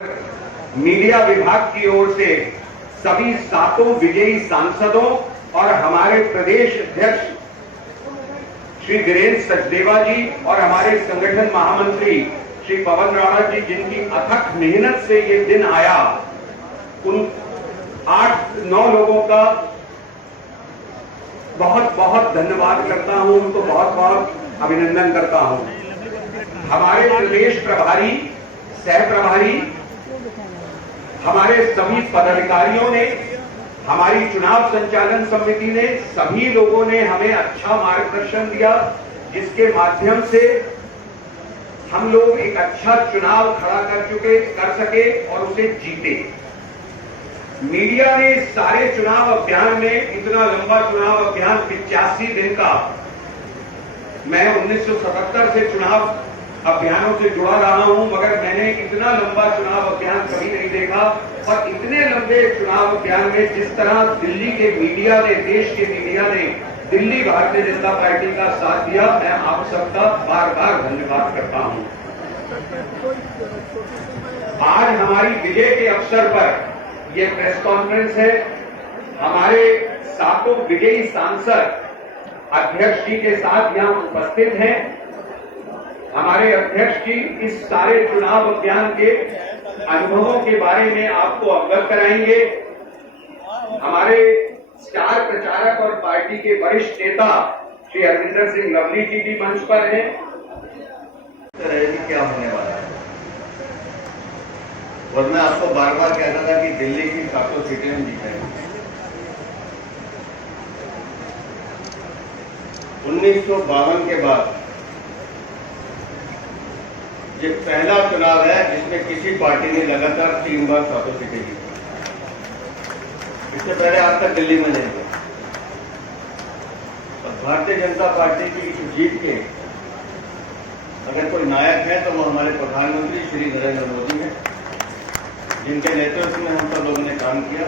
Media विभाग की ओर से सभी सातों विजयी सांसदों और हमारे प्रदेश अध्यक्ष श्री वीरेंद्र सचदेवा जी और हमारे संगठन महामंत्री श्री पवन राणा जी, जिनकी अथक मेहनत से ये दिन आया, उन 8-9 लोगों का बहुत बहुत धन्यवाद करता हूं, उनको बहुत बहुत अभिनंदन करता हूं। हमारे प्रदेश प्रभारी, सह प्रभारी, हमारे सभी पदाधिकारियों ने, हमारी चुनाव संचालन समिति ने, सभी लोगों ने हमें अच्छा मार्गदर्शन दिया, जिसके माध्यम से हम लोग एक अच्छा चुनाव खड़ा कर सके और उसे जीते। मीडिया ने सारे चुनाव अभियान में, इतना लंबा चुनाव अभियान 85 दिन का, मैं 1977 से चुनाव अभियानों से जुड़ा रहा हूं, मगर मैंने इतना लंबा चुनाव अभियान कभी नहीं देखा। और इतने लंबे चुनाव अभियान में जिस तरह दिल्ली के मीडिया ने, देश के मीडिया ने दिल्ली भारतीय जनता पार्टी का साथ दिया, मैं आप सबका बार बार धन्यवाद करता हूं। आज हमारी विजय के अवसर पर यह प्रेस कॉन्फ्रेंस है। हमारे सातों विजयी सांसद अध्यक्ष जी के साथ यहां उपस्थित हैं। हमारे अध्यक्ष जी इस सारे चुनाव अभियान के अनुभवों के बारे में आपको अवगत कराएंगे। हमारे स्टार प्रचारक और पार्टी के वरिष्ठ नेता श्री हरविंदर सिंह लवली जी भी मंच पर हैं। क्या होने वाला है, और मैं आपको बार बार कहता था कि दिल्ली की 700 सीटें हम जीतेंगे। 1952 के बाद ये पहला चुनाव है जिसमें किसी पार्टी ने लगातार 3 बार 700 सीटें जीती। इससे पहले आज तक दिल्ली में नहीं हुआ। और भारतीय जनता पार्टी की जीत के अगर कोई नायक है तो वो हमारे प्रधानमंत्री श्री नरेंद्र मोदी हैं, जिनके नेतृत्व में हम सब लोगों ने काम किया।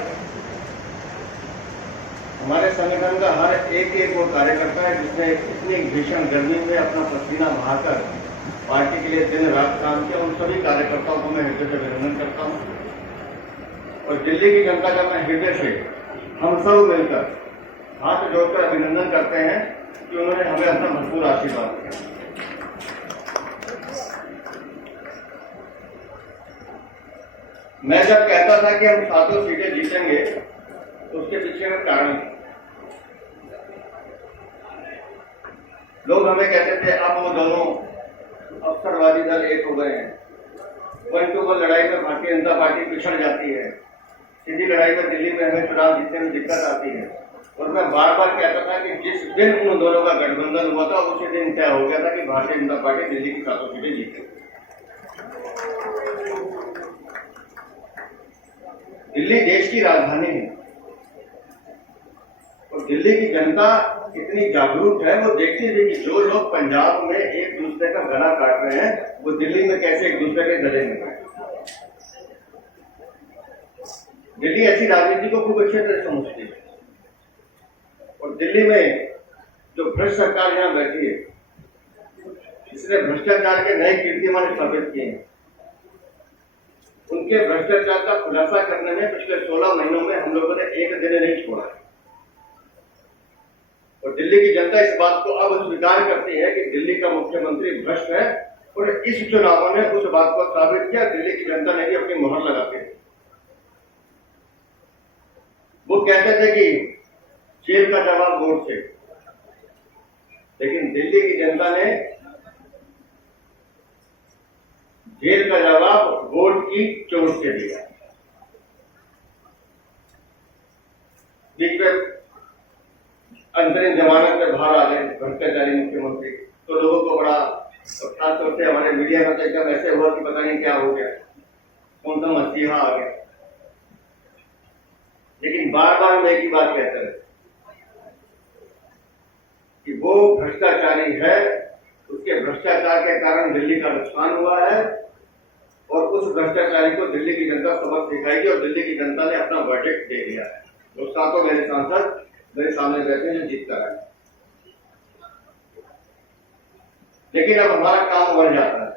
हमारे संगठन का हर एक वो कार्यकर्ता है जिसने इतनी भीषण गर्मी में अपना पसीना बहाकर पार्टी के लिए दिन रात काम किया। उन सभी कार्यकर्ताओं को मैं हृदय से अभिनंदन करता हूं। और दिल्ली की जनता का मैं हृदय से, हम सब मिलकर हाथ जोड़कर अभिनंदन करते हैं कि उन्होंने हमें अपना भरपूर आशीर्वाद दिया। मैं जब कहता था कि हम 700 सीटें जीतेंगे तो उसके पीछे का कारण है। लोग हमें कहते थे अब वो दोनों अवसरवादी दल एक हो गए हैं, 1-2 लड़ाई में भारतीय जनता पार्टी पिछड़ जाती है, सीधी लड़ाई में दिल्ली में हमें चुनाव जीतने में दिक्कत आती है। और मैं बार बार कहता था कि जिस दिन उन दोनों का गठबंधन हुआ था उसी दिन क्या हो गया था कि भारतीय जनता पार्टी दिल्ली की 700 सीटें जीती। दिल्ली देश की राजधानी है और दिल्ली की जनता इतनी जागरूक है, वो देखती थी कि जो लोग पंजाब में एक दूसरे का गला काट रहे हैं वो दिल्ली में कैसे एक दूसरे के गले में काट। दिल्ली ऐसी राजनीति को खूब अच्छे तरह समझती है। और दिल्ली में जो भ्रष्ट सरकार यहां बैठी है, इसने भ्रष्टाचार के नए कीर्तिमान स्थापित किए हैं। उनके भ्रष्टाचार का खुलासा करने में पिछले 16 महीनों में हम लोगों ने एक दिन नहीं छोड़ा। और दिल्ली की जनता इस बात को अब स्वीकार करती है कि दिल्ली का मुख्यमंत्री भ्रष्ट है। और इस चुनाव ने उस बात को साबित किया। दिल्ली की जनता ने भी अपनी मोहर लगा के, वो कहते थे कि जेल का जवाब वोट से, लेकिन दिल्ली की जनता ने जेल का जवाब वोट की चोट से दिया। बीच में अंतरिम जमानत में बाहर आ गए भ्रष्टाचारी मुख्यमंत्री, तो लोगों को बड़ा, खासतौर से हमारे मीडिया में एकदम ऐसे हुआ कि पता नहीं क्या हो गया, कौन सा मसीहा आ गया। लेकिन बार बार मैं एक ही बात कहता है कि वो भ्रष्टाचारी है, उसके भ्रष्टाचार के कारण दिल्ली का नुकसान हुआ है। और उस भ्रष्टाचारी को दिल्ली की जनता सबक सिखाएगी और दिल्ली की जनता ने अपना वर्डिक्ट दे दिया है। तो सातों मेरे सांसद मेरे सामने बैठे जो जीत कर आए। लेकिन अब हमारा काम बढ़ जाता है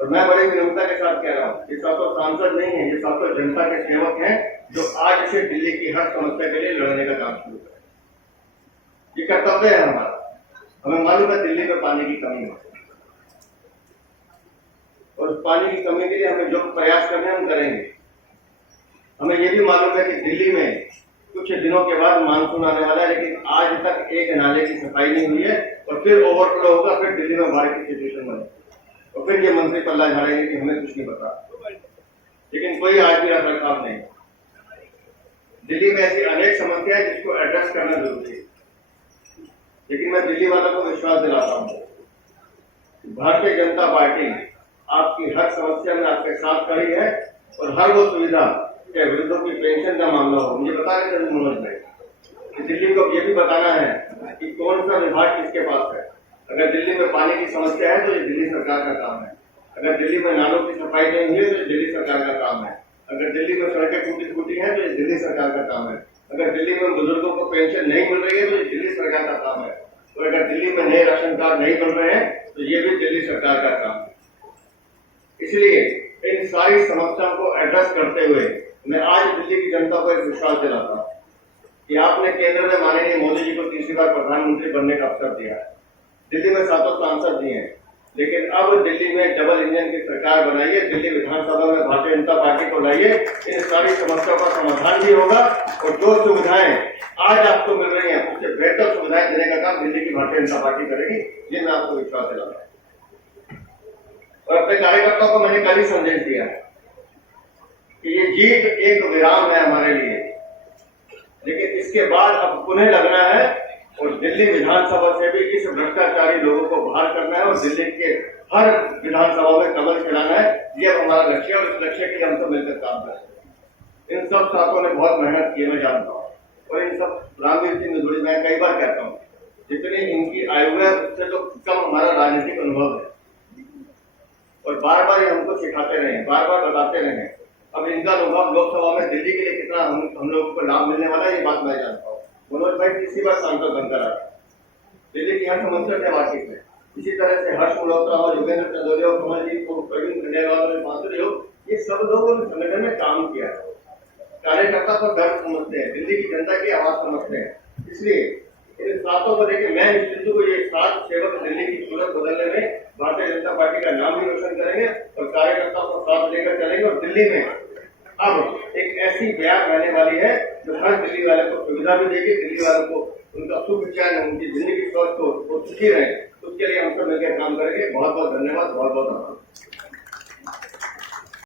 और मैं बड़ी विनम्रता के साथ कह रहा हूँ, ये सातों सांसद नहीं है, ये सातों जनता के सेवक हैं जो आज से दिल्ली की हर समस्या के लिए लड़ने का काम शुरू करें। ये कर्तव्य है हमारा। हमें मालूम है दिल्ली में पानी की कमी है और उस पानी की कमी के लिए हमें जो प्रयास करने हैं हम करेंगे। हमें ये भी मालूम है कि दिल्ली में कुछ दिनों के बाद मानसून आने वाला है, लेकिन आज तक एक नाले की सफाई नहीं हुई है और फिर ओवरफ्लो होगा, फिर दिल्ली में बाढ़ की सिचुएशन बनेगी और फिर ये मंत्री पल्ला झाड़ेंगे कि हमें कुछ नहीं पता। लेकिन कोई आज भी रखरखाव नहीं। दिल्ली में ऐसी अनेक समस्या है जिसको एड्रेस करना जरूरी है, लेकिन मैं दिल्ली वालों को विश्वास दिलाता हूँ भारतीय जनता पार्टी आपकी हर समस्या में आपके साथ खड़ी है और हर वो सुविधा, चाहे वृद्धों की पेंशन का मामला हो, मुझे बता रहे थे मनोज भाई, दिल्ली को ये भी बताना है कि कौन सा विभाग किसके पास है। अगर दिल्ली में पानी की समस्या है तो ये दिल्ली सरकार का काम है। अगर दिल्ली में नालों की सफाई नहीं हुई है तो ये दिल्ली सरकार का काम है। अगर दिल्ली में सड़कें टूटी हैं तो ये दिल्ली सरकार का काम है। अगर दिल्ली में बुजुर्गों को पेंशन नहीं मिल रही है तो ये दिल्ली सरकार का काम है। और अगर दिल्ली में नए राशन कार्ड नहीं बन रहे हैं तो ये भी दिल्ली सरकार का काम है। इसलिए इन सारी समस्याओं को एड्रेस करते हुए मैं आज दिल्ली की जनता को एक विश्वास दिलाता हूं कि आपने केंद्र में माननीय मोदी जी को तीसरी बार प्रधानमंत्री बनने का अवसर दिया है। दिल्ली में सातों सांसद दिए हैं, लेकिन अब दिल्ली में डबल इंजन की सरकार बनाइए, दिल्ली विधानसभा में भारतीय जनता पार्टी को लाइए। इन सारी समस्याओं का समाधान भी होगा और जो सुविधाएं आज आपको मिल रही हैं उससे बेहतर सुविधाएं देने का काम दिल्ली की भारतीय जनता पार्टी करेगी। ये मैं आपको विश्वास दिलाता हूं। और अपने कार्यकर्ताओं को मैंने कल ही संदेश दिया है कि ये जीत एक विराम है हमारे लिए, लेकिन इसके बाद अब पुनः लगना है और दिल्ली विधानसभा से भी इस भ्रष्टाचारी लोगों को बाहर करना है और दिल्ली के हर विधानसभा में कमल खिलाना है। ये हमारा लक्ष्य है और इस लक्ष्य के लिए हम सब मिलकर काम करें। इन सब साथों ने बहुत मेहनत की, मैं जानता हूँ, और इन सब रामवीर सिंह मिथुड़ी, मैं कई बार कहता हूँ जितनी इनकी आयु है उससे तो कम हमारा राजनीतिक अनुभव है और बार बार ये हमको सिखाते रहे, बार बार बताते रहे। अब इनका अनुभव लोकसभा में दिल्ली के लिए कितना हम लोगों को लाभ मिलने वाला है ये बात मैं जानता हूँ। मनोज भाई किसी बार सांसद बनकर आए, दिल्ली की हर समस्या से वाकिफ है। इसी तरह से हर्ष मल्होत्रा हो, योगेंद्र चंदौलिया हो, कमलजीत हो, प्रवीण खंडेलवाल हो, बांसुरी हो, ये सब लोगों ने संगठन में काम किया है। कार्यकर्ता को दर्द समझते हैं, दिल्ली की जनता की आवाज समझते हैं। इसलिए इन सातों को लेकर मैं निश्चित को ये सात सेवक दिल्ली की सूरत बदलने में भारतीय जनता पार्टी का नाम भी रोशन करेंगे और कार्यकर्ताओं को साथ लेकर चलेंगे और दिल्ली में अब एक ऐसी ब्याह रहने वाली है जो हर दिल्ली वाले को सुविधा भी देगी, दिल्ली वालों को उनका सुख चैन, उनकी जिंदगी स्वस्थ हो, सुखी रहे। उसके लिए हम सब मिलकर काम करेंगे। बहुत बहुत धन्यवाद, बहुत बहुत आभार।